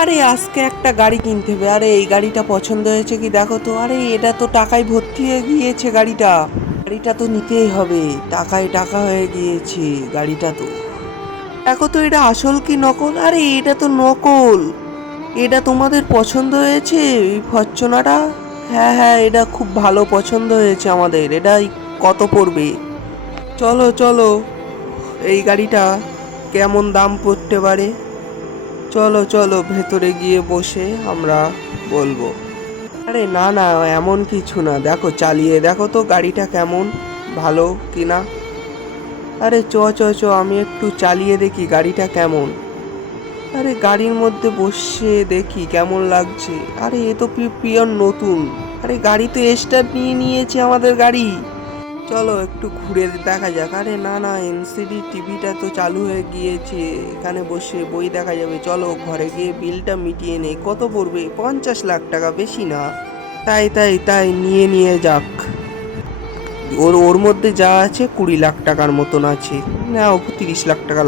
আরে আজকে একটা গাড়ি কিনতে হবে। আরে এই গাড়িটা পছন্দ হয়েছে কি দেখো তো। আরে এটা তো টাকায় ভর্তি হয়ে গিয়েছে গাড়িটা। গাড়িটা তো নিতেই হবে, টাকায় টাকা হয়ে গিয়েছে গাড়িটা তো। দেখো তো এটা আসল কি নকল। আরে এটা তো নকল। এটা তোমাদের পছন্দ হয়েছে এই ফরচুনাটা? হ্যাঁ হ্যাঁ, এটা খুব ভালো পছন্দ হয়েছে আমাদের। এটা কত পড়বে? চলো চলো, এই গাড়িটা কেমন দাম পড়তে পারে। চলো চলো ভেতরে গিয়ে বসে আমরা বলবো। আরে না না, এমন কিছু না, দেখো চালিয়ে দেখো তো গাড়িটা কেমন, ভালো কিনা। আরে চ চ চ, আমি একটু চালিয়ে দেখি গাড়িটা কেমন। আরে গাড়ির মধ্যে বসে দেখি কেমন লাগছে। আরে এ তো পিওর নতুন। আরে গাড়ি তো স্টার্ট নিয়ে নিয়েছে আমাদের গাড়ি। চলো একটু ঘুরে দেখা যাক। আরে না না, এনসিডি টিভিটা তো চালু হয়ে গিয়েছে, এখানে বসে বই দেখা যাবে। চলো ঘরে গিয়ে বিলটা মিটিয়ে নেই। কত পড়বে? 50 লাখ টাকা, বেশি না। তাই তাই তাই, নিয়ে নিয়ে যাক। ওর ওর মধ্যে যা আছে 20 লাখ টাকার মতন আছে। না, 30 লাখ টাকা